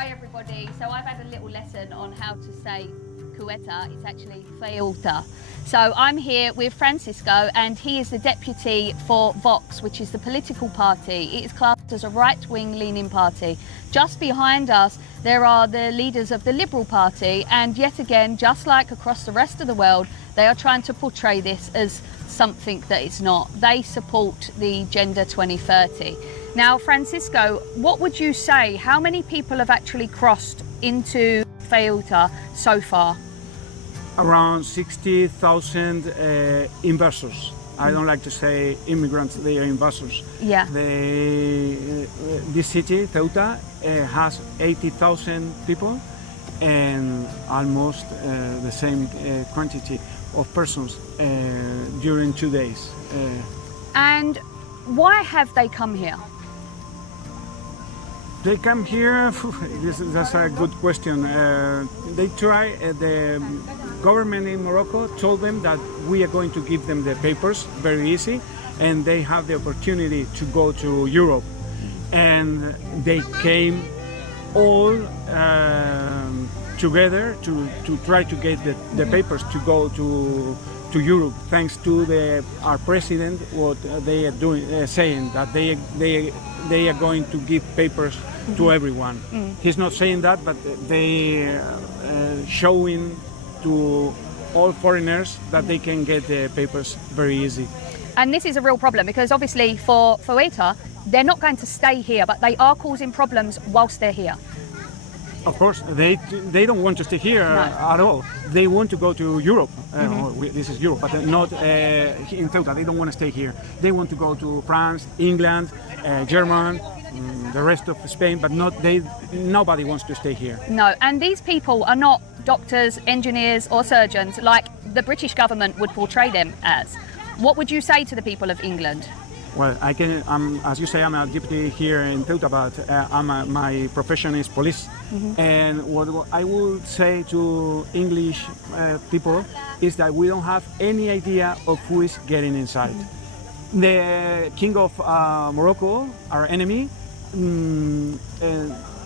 Hi everybody, so I've had a little lesson on how to say Ceuta. It's actually Ceuta. So I'm here with Francisco and he is the deputy for Vox, which is the political party. It is classed as a right-wing leaning party. Just behind us there are the leaders of the Liberal Party, and yet again, just like across the rest of the world, they are trying to portray this as something that it's not. They support the Agenda 2030. Now, Francisco, what would you say? How many people have actually crossed into Ceuta so far? Around 60,000 investors. I don't like to say immigrants, they are investors. Yeah. This city, Ceuta, has 80,000 people and almost the same quantity of persons during 2 days. And why have they come here? They come here, that's a good question. They try, the government in Morocco told them that we are going to give them the papers very easy, and they have the opportunity to go to Europe. And they came all together to try to get the papers to go to Europe, thanks to our president, what they are doing, saying that they are going to give papers to everyone. He's not saying that, but they showing to all foreigners that they can get the papers very easy. And this is a real problem because obviously for Ceuta, they're not going to stay here, but they are causing problems whilst they're here. Of course, they don't want to stay here at all. They want to go to Europe. This is Europe, but not in Ceuta. They don't want to stay here. They want to go to France, England, Germany, the rest of Spain, but nobody wants to stay here. No, and these people are not doctors, engineers or surgeons like the British government would portray them as. What would you say to the people of England? Well, as you say, I'm a deputy here in Ceuta, but my profession is police. And what I would say to English people is that we don't have any idea of who is getting inside. The king of Morocco, our enemy,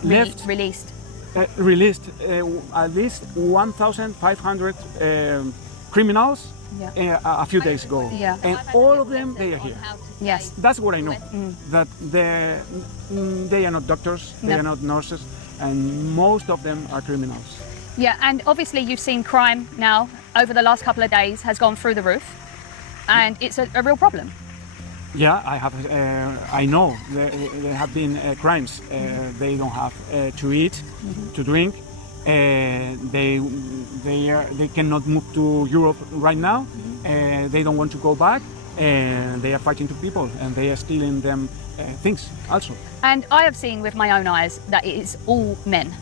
released at least 1,500 criminals a few days ago. Yeah. And all of them, they are here. Yes. That's what I know, that they are not doctors, they are not nurses, and most of them are criminals. Yeah, and obviously you've seen crime now over the last couple of days has gone through the roof, and it's a real problem. Yeah, I know there have been crimes. They don't have to eat, to drink. They cannot move to Europe right now. They don't want to go back, and they are fighting to people, and they are stealing them things also. And I have seen with my own eyes that it is all men,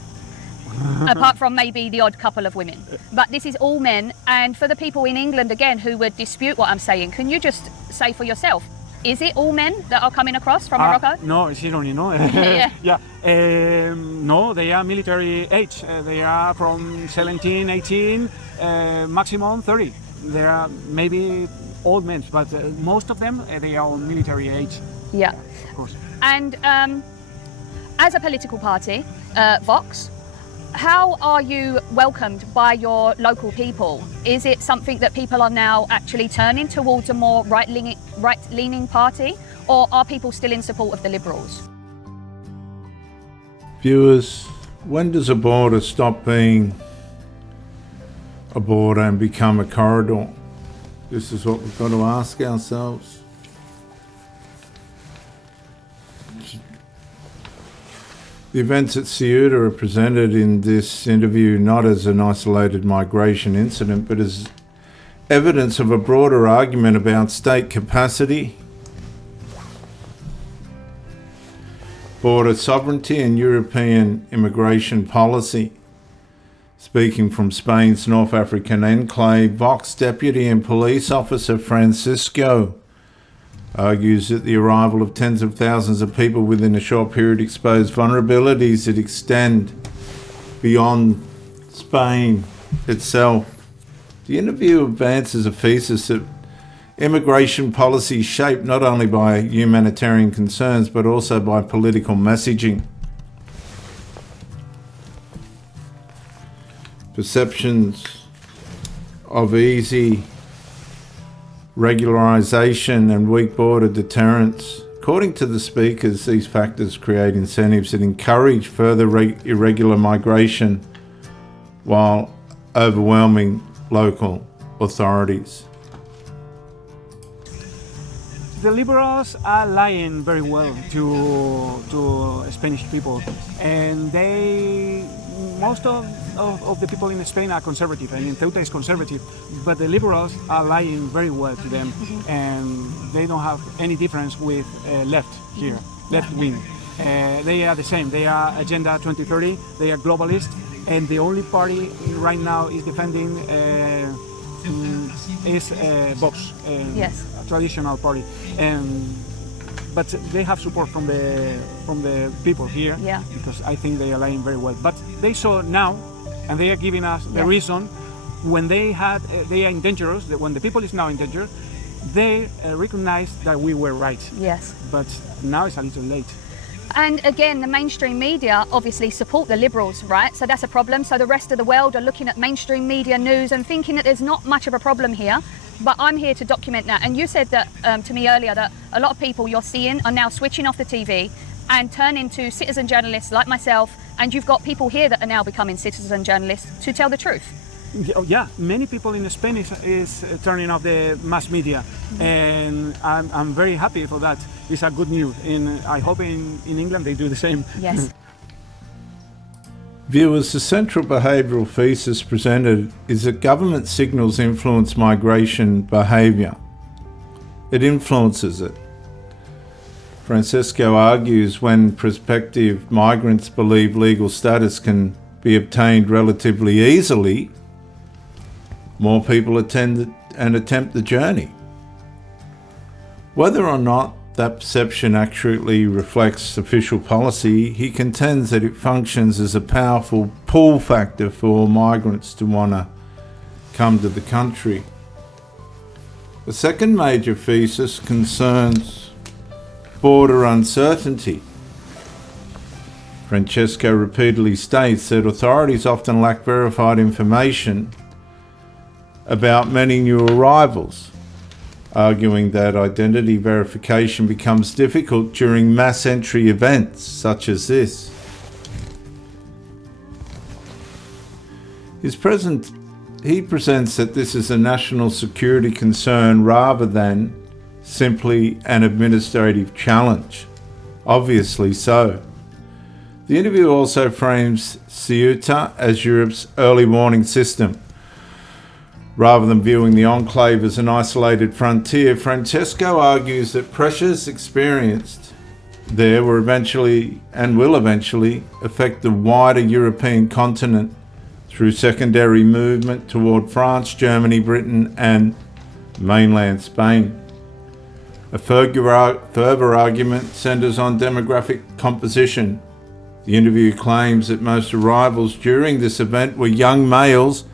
apart from maybe the odd couple of women. But this is all men, and for the people in England again who would dispute what I'm saying, can you just say for yourself, is it all men that are coming across from Morocco? No, it's irony, no? Yeah. No, they are military age. They are from 17, 18, maximum 30. They are maybe old men, but most of them, they are on military age. Yeah. Of course. And as a political party, Vox, how are you welcomed by your local people? Is it something that people are now actually turning towards a more right-leaning party, or are people still in support of the Liberals? Viewers, when does a border stop being a border and become a corridor? This is what we've got to ask ourselves. The events at Ceuta are presented in this interview not as an isolated migration incident, but as evidence of a broader argument about state capacity, border sovereignty and European immigration policy. Speaking from Spain's North African enclave, Vox deputy and police officer Francisco argues that the arrival of tens of thousands of people within a short period expose vulnerabilities that extend beyond Spain itself. The interview advances a thesis that immigration policy is shaped not only by humanitarian concerns but also by political messaging. perceptions of easy regularisation and weak border deterrence. According to the speakers, these factors create incentives that encourage further irregular migration while overwhelming local authorities. The liberals are lying very well to Spanish people, and most of the people in Spain are conservative, and in Ceuta is conservative, but the liberals are lying very well to them, and they don't have any difference with left here, left wing. They are the same. They are Agenda 2030. They are globalist, and the only party right now is defending is Vox, Yes. a traditional party, but they have support from the people here, Yeah. because I think they are lying very well. But they saw now, and they are giving us the reason when they are in danger. When the people is now in danger, they recognize that we were right. Yes. But now it's a little late. And again, the mainstream media obviously support the liberals, right? So that's a problem. So the rest of the world are looking at mainstream media news and thinking that there's not much of a problem here. But I'm here to document that. And you said that to me earlier that a lot of people you're seeing are now switching off the TV and turning to citizen journalists like myself. And you've got people here that are now becoming citizen journalists to tell the truth. Yeah, many people in Spain is turning off the mass media, and I'm very happy for that. It's a good news, and I hope in England they do the same. Yes. Viewers, the central behavioural thesis presented is that government signals influence migration behaviour. It influences it. Francisco argues when prospective migrants believe legal status can be obtained relatively easily, more people attend and attempt the journey. Whether or not that perception accurately reflects official policy, he contends that it functions as a powerful pull factor for migrants to want to come to the country. The second major thesis concerns border uncertainty. Francesco repeatedly states that authorities often lack verified information about many new arrivals, arguing that identity verification becomes difficult during mass entry events such as this. He presents that this is a national security concern rather than simply an administrative challenge. Obviously so. The interview also frames Ceuta as Europe's early warning system. Rather than viewing the enclave as an isolated frontier, Francesco argues that pressures experienced there will eventually affect the wider European continent through secondary movement toward France, Germany, Britain and mainland Spain. A further argument centres on demographic composition. The interview claims that most arrivals during this event were young males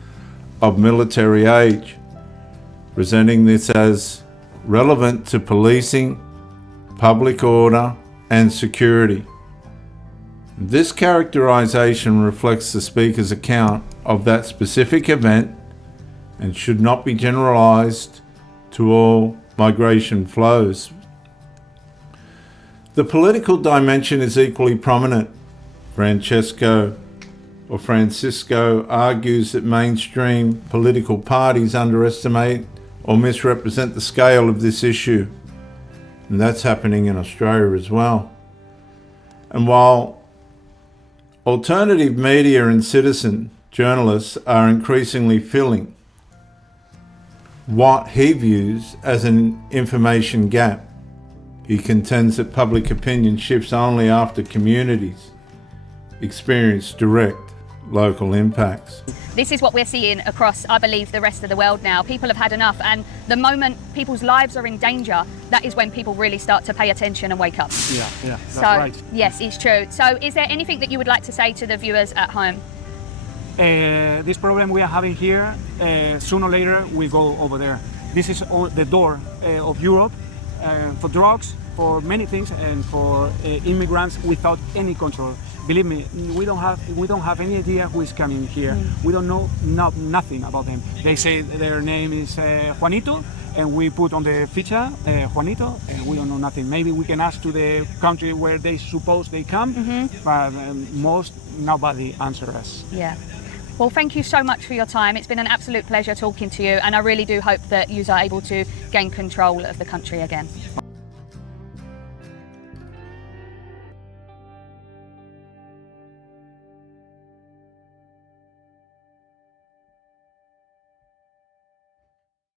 of military age, presenting this as relevant to policing, public order and security. This characterization reflects the speaker's account of that specific event and should not be generalized to all migration flows. The political dimension is equally prominent. Francisco argues that mainstream political parties underestimate or misrepresent the scale of this issue. And that's happening in Australia as well. And while alternative media and citizen journalists are increasingly filling what he views as an information gap, he contends that public opinion shifts only after communities experience direct local impacts. This is what we're seeing across, I believe, the rest of the world now. People have had enough, and the moment people's lives are in danger, that is when people really start to pay attention and wake up. Yeah, that's So, right. yes, it's true. So is there anything that you would like to say to the viewers at home? This problem we are having here, sooner or later we go over there. This is the door of Europe for drugs, for many things, and for immigrants without any control. believe me, we don't have any idea who is coming here. We don't know nothing about them. They say their name is Juanito, and we put on the ficha Juanito, and we don't know nothing. Maybe we can ask to the country where they suppose they come, but nobody answer us. Yeah. Well, thank you so much for your time. It's been an absolute pleasure talking to you, and I really do hope that you are able to gain control of the country again.